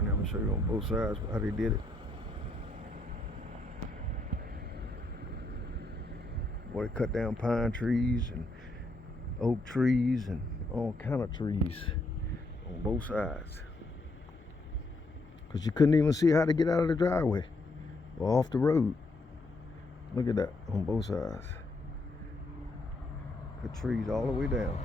yard. Now I'm gonna show you on both sides how they did it. Boy, they cut down pine trees and oak trees and all kind of trees on both sides. Cause you couldn't even see how to get out of the driveway or off the road. Look at that on both sides. Cut trees all the way down.